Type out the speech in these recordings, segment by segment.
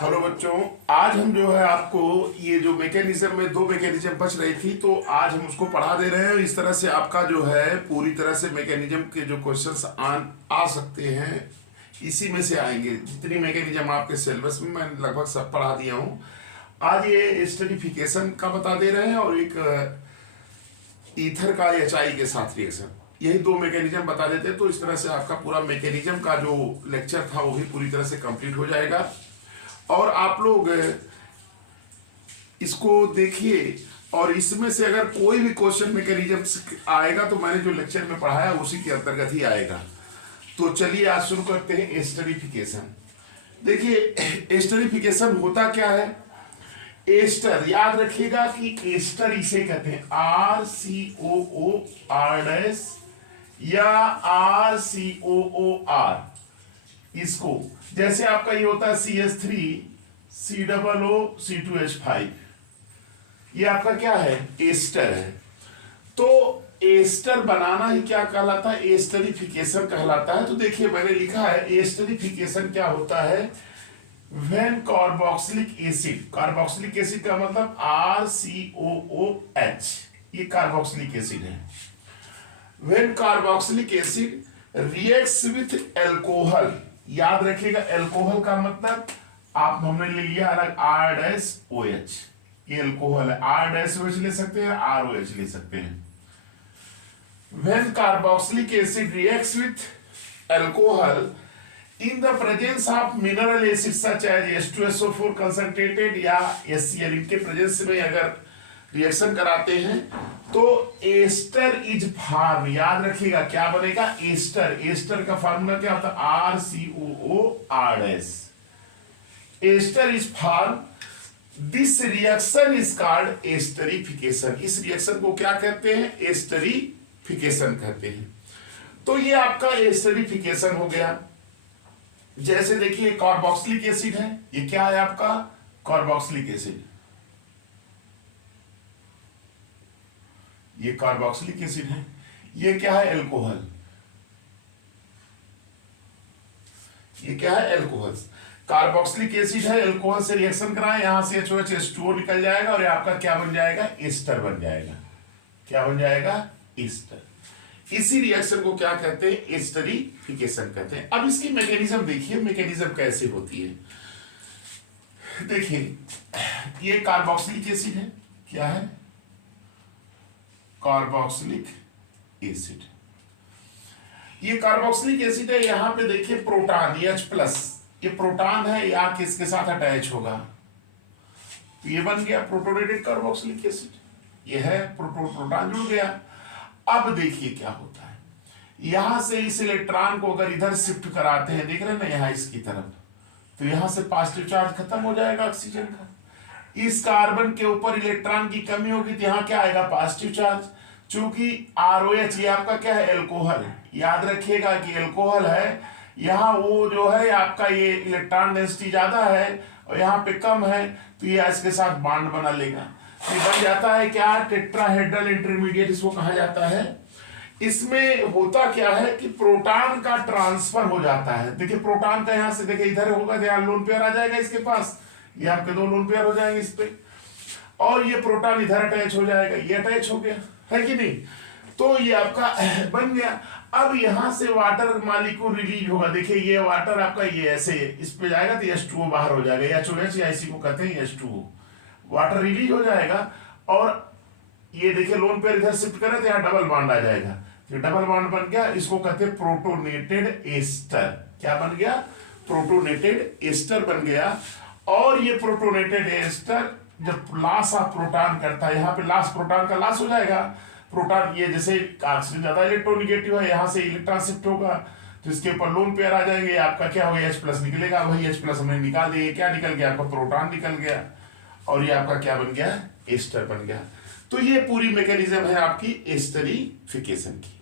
Hello बच्चों, आज हम जो है आपको ये जो मैकेनिज्म में दो मैकेनिज्म बच रही थी तो आज हम उसको पढ़ा दे रहे हैं। इस तरह से आपका जो है पूरी तरह से मैकेनिज्म के जो क्वेश्चंस आ सकते हैं इसी में से आएंगे। जितनी मैकेनिज्म आपके सिलेबस में मैं लगभग सब पढ़ा दिया हूँ। आज ये स्टरीफिकेशन का बता दे रहे हैं और एक ईथर का एचआई के साथ रिएक्शन, यही दो मैकेनिज्म बता देते हैं। तो इस तरह से आपका पूरा मैकेनिज्म का जो लेक्चर था वो भी पूरी तरह से कंप्लीट हो जाएगा और आप लोग इसको देखिए और इसमें से अगर कोई भी क्वेश्चन मैकेनिज्म आएगा तो मैंने जो लेक्चर में पढ़ाया उसी के अंतर्गत ही आएगा। तो चलिए आज शुरू करते हैं एस्टरिफिकेशन। देखिए एस्टरिफिकेशन होता क्या है। एस्टर याद रखिएगा कि एस्टर इसे कहते हैं RCOOR या RCOOR। इसको जैसे आपका ये होता है CH3 COO C2H5, ये आपका क्या है, एस्टर है। तो एस्टर बनाना ही क्या कहलाता है, एस्टरिफिकेशन कहलाता है। तो देखिए मैंने लिखा है एस्टरिफिकेशन क्या होता है। When carboxylic acid, carboxylic acid का मतलब RCOOH, ये कार्बोक्सिलिक एसिड है। When carboxylic acid reacts with alcohol, याद रखिएगा एल्कोहल का मतलब आप हमने ले लिया अलग R-OH, ये एल्कोहल है। R-OH ले सकते हैं, ROH ले सकते हैं। When carboxylic acid reacts with alcohol in the presence of mineral acids such as H2SO4 concentrated या HCl, इनके प्रेजेंस में अगर रिएक्शन कराते हैं तो एस्टर इज फॉर्म। याद रखिएगा क्या बनेगा, एस्टर। एस्टर का फार्मूला क्या होता है, RCOOR। Ester is form. This reaction is called esterification. इस रिएक्शन को क्या कहते हैं, एस्टरिफिकेशन कहते हैं। तो ये आपका एस्टरिफिकेशन हो गया। जैसे देखिए कार्बोक्सिलिक एसिड है, ये क्या है आपका, कार्बोक्सिलिक एसिड। ये कार्बोक्सिलिक एसिड है, ये क्या है, एल्कोहल। ये क्या है, एल्कोहल। कार्बोक्सिलिक एसिड है, एल्कोहल से रिएक्शन कराएं, यहां से HOH H2O निकल जाएगा और आपका क्या बन जाएगा, एस्टर बन जाएगा। क्या बन जाएगा, एस्टर। इसी रिएक्शन को क्या कहते हैं, एस्टरिफिकेशन कहते हैं। अब इसकी मैकेनिज्म देखिए, मैकेनिज्म कैसे होती है। देखिए ये कार्बोक्सिलिक एसिड है, क्या है, कार्बोक्सिलिक एसिड। ये कार्बोक्सिलिक एसिड है, यहां पे देखिए प्रोटॉन H+, ये प्रोटॉन है, या किसके साथ अटैच होगा, तो ये बन गया प्रोटोनेटेड कार्बोक्सिलिक एसिड। ये है प्रोटॉन जुड़ गया। अब देखिए क्या होता है, यहां से इस इलेक्ट्रॉन को अगर इधर शिफ्ट कराते हैं, देख रहे हैं ना यहां इसकी तरफ, तो यहां से पॉजिटिव चार्ज खत्म हो जाएगा ऑक्सीजन का। इस कार्बन के ऊपर इलेक्ट्रॉन की कमी होगी तो यहाँ क्या आएगा, पॉजिटिव चार्ज। चूंकि ROH ये आपका क्या है, एल्कोहल। याद रखिएगा कि एल्कोहल है, यहाँ वो जो है आपका ये इलेक्ट्रॉन डेंसिटी ज्यादा है और यहाँ पे कम है, तो ये इसके साथ बॉन्ड बना लेगा। तो ये बन जाता है क्या, टेट्राहेड्रल इंटरमीडिएट इसको कहा जाता है। इसमें होता क्या है कि प्रोटॉन का ट्रांसफर हो जाता है। देखिए प्रोटॉन का यहाँ से देखिए इधर होगा तो यहाँ लोन पेयर आ जाएगा इसके पास, ये आपके दो लोन पेयर हो जाएंगे इस पे, और ये प्रोटॉन इधर अटैच हो जाएगा, ये अटैच हो गया है कि नहीं। तो ये आपका बन गया। अब यहां से वाटर मॉलिक्यूल रिलीज होगा। देखिए ये वाटर आपका ये ऐसे इस पे जाएगा तो H2O बाहर हो जाएगा, HOH या इसी को कहते हैं H2O। वाटर रिलीज हो जाएगा और ये देखिए लोन पेयर इधर शिफ्ट करें तो यहाँ डबल बॉन्ड आ जाएगा। तो डबल बॉन्ड बन गया, इसको कहते हैं प्रोटोनेटेड एस्टर। क्या बन गया, प्रोटोनेटेड एस्टर बन गया। और ये प्रोटोनेटेड एस्टर जब लॉस ऑफ प्रोटॉन करता है, यहाँ पे लॉस प्रोटॉन का लॉस हो जाएगा। प्रोटॉन ये जैसे ऑक्सीजन ज्यादा इलेक्ट्रोनिगेटिव है, यहाँ से इलेक्ट्रॉन शिफ्ट होगा तो इसके ऊपर लोन पेयर आ जाएंगे, आपका क्या होगा, H+ निकलेगा। वही H+ हमने निकाल दिया, क्या निकल गया, आपका प्रोटॉन निकल गया और ये आपका क्या बन गया, एस्टर बन गया। तो ये पूरी मैकेनिज्म है आपकी एस्टरिफिकेशन की।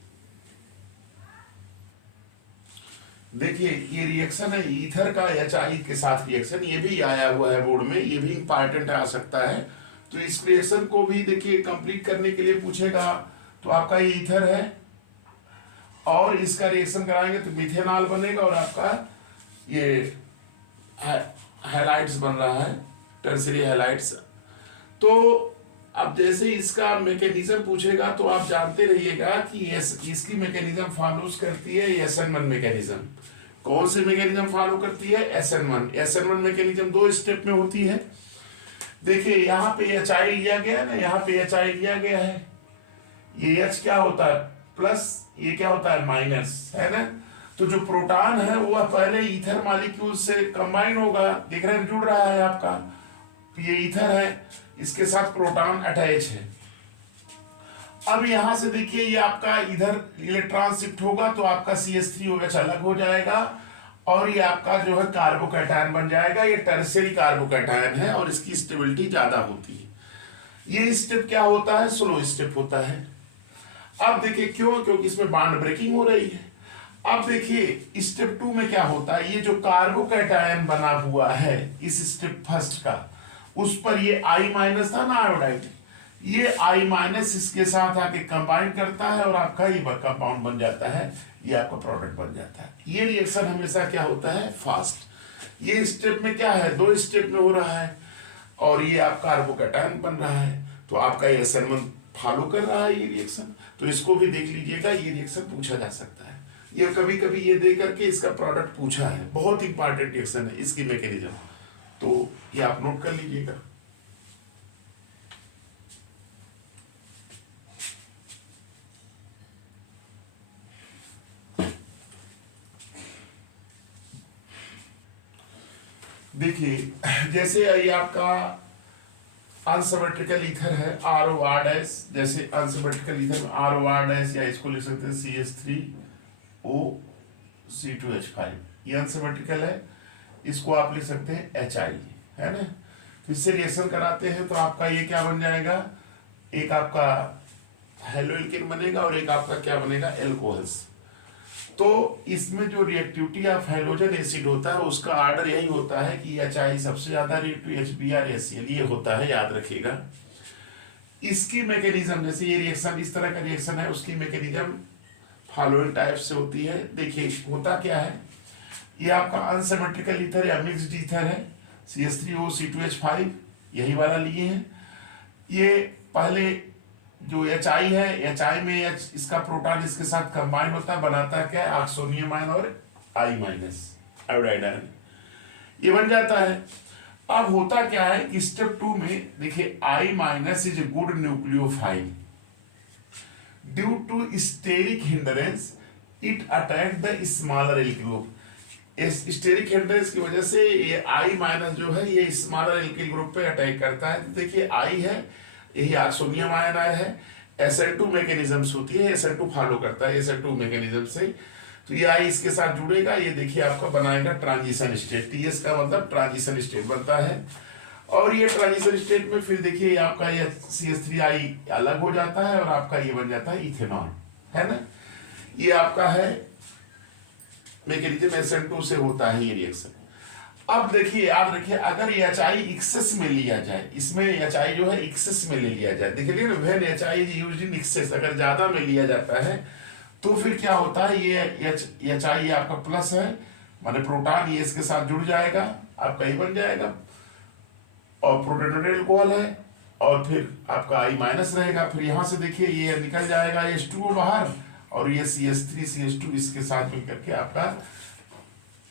देखिए ये रिएक्शन है ईथर का HI के साथ रिएक्शन, ये भी आया हुआ है बोर्ड में, ये भी इंपॉर्टेंट आ सकता है। तो इस रिएक्शन को भी देखिए कंप्लीट करने के लिए पूछेगा। तो आपका ये ईथर है और इसका रिएक्शन कराएंगे तो मिथेनॉल बनेगा और आपका ये हैलाइड्स बन रहा है, टर्शियरी हैलाइड्स। तो अब जैसे इसका मैकेनिज्म पूछेगा तो आप जानते रहिएगा कि इसकी मैकेनिज्म फॉलोज करती है SN1 मैकेनिज्म। कौन सी मैकेनिज्म फॉलो करती है? SN1 मैकेनिज्म 2 स्टेप में होती है। देखिए यहाँ पे HI लिया गया है ना, यहाँ पे HI लिया गया है, ये H क्या होता है प्लस, ये क्या होता है माइनस, है ना। तो जो प्रोटॉन है वो पहले ईथर मॉलिक्यूल से कंबाइन होगा, देख रहे हैं जुड़ रहा है आपका, ये ईथर है, इसके साथ प्रोटॉन अटैच है। अब यहां से देखिए ये आपका इधर इलेक्ट्रॉन शिफ्ट होगा तो आपका CH3OH अलग हो जाएगा और ये आपका जो है कार्बोकैटायन बन जाएगा। ये टर्शियरी कार्बोकैटायन है और इसकी स्टेबिलिटी ज्यादा होती है। ये स्टेप क्या होता है? स्लो स्टेप होता है। अब देखिए क्यों? क्योंकि इसमें बॉन्ड ब्रेकिंग हो रही है। अब देखिए स्टेप 2 में क्या होता है, ये जो कार्बोकैटायन बना हुआ है इस स्टेप फर्स्ट का, उस पर ये I- था ना आयोडाइड, ये I- इसके साथ आके कंबाइन करता है और आपका ये कंपाउंड बन जाता है, ये आपका प्रोडक्ट बन जाता है। ये रिएक्शन हमेशा क्या होता है? फास्ट। ये स्टेप में क्या है? 2 स्टेप में हो रहा है और ये आपका कार्बोकैटायन बन रहा है, तो आपका ये SN1 फॉलो कर रहा है ये रिएक्शन। तो इसको भी देख लीजिएगा, ये रिएक्शन पूछा जा सकता है। ये कभी कभी ये दे करके इसका प्रोडक्ट पूछा है, बहुत इंपॉर्टेंट रिएक्शन है इसकी मैकेनिज्म, तो ये आप नोट कर लीजिएगा। देखिए जैसे ये आपका अनसिमेट्रिकल ईथर है ROR-, जैसे अनसिमेट्रिकल ईथर में ROR-, या इसको लिख सकते हैं CH3O(C2H5), ये अनसिमेट्रिकल है, इसको आप लिख सकते हैं HI, है ना। तो इससे रिएक्शन कराते हैं तो आपका ये क्या बन जाएगा? एक आपका हेलोइल्किन बनेगा और एक आपका क्या बनेगा? एल्कोहल्स। तो इसमें जो रिएक्टिविटी ऑफ हैलोजन एसिड होता है उसका ऑर्डर यही होता है कि HI सबसे ज्यादा रिएक्टिव, HBr/HCl ये होता है, याद रखिएगा। इसकी मैकेनिज्म, जैसे ये रिएक्शन इस तरह का रिएक्शन है, उसकी मैकेनिज्म फॉलोइंग टाइप से होती है। देखिए होता क्या है, ये आपका अनसिमेट्रिकल ईथर या मिक्स्ड ईथर है, CH3O(C2H5) यही वाला लिए हैं। ये पहले जो HI है, HI में इसका प्रोटॉन इसके साथ कंबाइन होता है, बनाता है क्या? ऑक्सोनियम आयन और I- आयोडाइड आयन, ये बन जाता है। अब होता क्या है कि स्टेप 2 में देखिए I- is a good nucleophile, due to steric hindrance it attack the smaller alkyl group. इस स्टेरिक हिंड्रेंस की वजह से ये I- जो है ये स्मॉलर एल्किल ग्रुप पे अटैक करता है। तो देखिए I है, यही ऑक्सोनियम आयन है, SN2 मैकेनिज्म्स होती है, SN2 फॉलो करता है SN2 मैकेनिज्म से। तो ये I इसके साथ जुड़ेगा, ये देखिए आपका बनाएगा ट्रांजिशन स्टेट, TS का मतलब ट्रांजिशन स्टेट बनता है। और ये ट्रांजिशन स्टेट में फिर देखिए आपका ये CH3I अलग हो जाता है और आपका ये बन जाता है इथेनॉल, है ना। ये आपका है मैकेनिज्म, SN2 से होता है ये रिएक्शन। अब देखिए याद रखिए, अगर HI एक्सेस में लिया जाए, इसमें HI जो है एक्सेस में ले लिया जाए, देखिए ना, when HI is used in excess, अगर ज्यादा में लिया जाता है तो फिर क्या होता है, ये HI आपका प्लस है, माने प्रोटॉन ये इसके साथ जुड़ जाएगा, आपका ये बन जाएगा, और प्रोटोनेटेड अल्कोहल है, और फिर आपका I- रहेगा। फिर यहां से देखिए ये निकल जाएगा H2O बाहर, और ये CH3CH2 इसके साथ मिलकर के आपका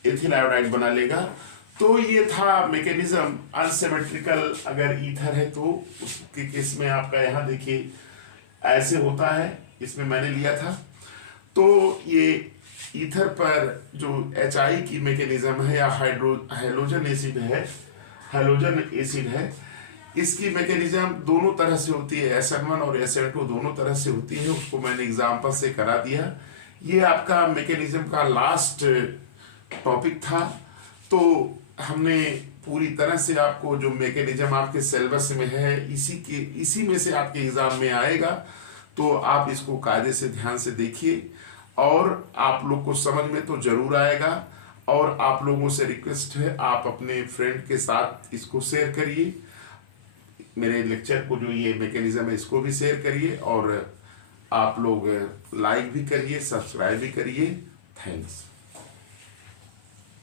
एथिल आयोडाइड बना लेगा। तो ये था मैकेनिज्म। अनसिमेट्रिकल अगर ईथर है तो उसके केस में आपका यहाँ देखिए ऐसे होता है, इसमें मैंने लिया था। तो ये ईथर पर जो HI की मैकेनिज्म है या हैलोजन एसिड है, इसकी मैकेनिज्म दोनों तरह से होती है, SN1 और SN2 दोनों तरह से होती है, उसको मैंने एग्जांपल से करा दिया। ये आपका मैकेनिज्म का लास्ट टॉपिक था। तो हमने पूरी तरह से आपको जो मैकेनिज्म आपके सिलेबस में है इसी में से आपके एग्जाम में आएगा, तो आप इसको कायदे से ध्यान से देखिए और आप लोग को समझ में तो जरूर आएगा। और आप लोगों से रिक्वेस्ट है, आप अपने फ्रेंड के साथ इसको शेयर करिए, मेरे लेक्चर को जो ये मैकेनिज्म है इसको भी शेयर करिए, और आप लोग लाइक भी करिए, सब्सक्राइब भी करिए। थैंक्स।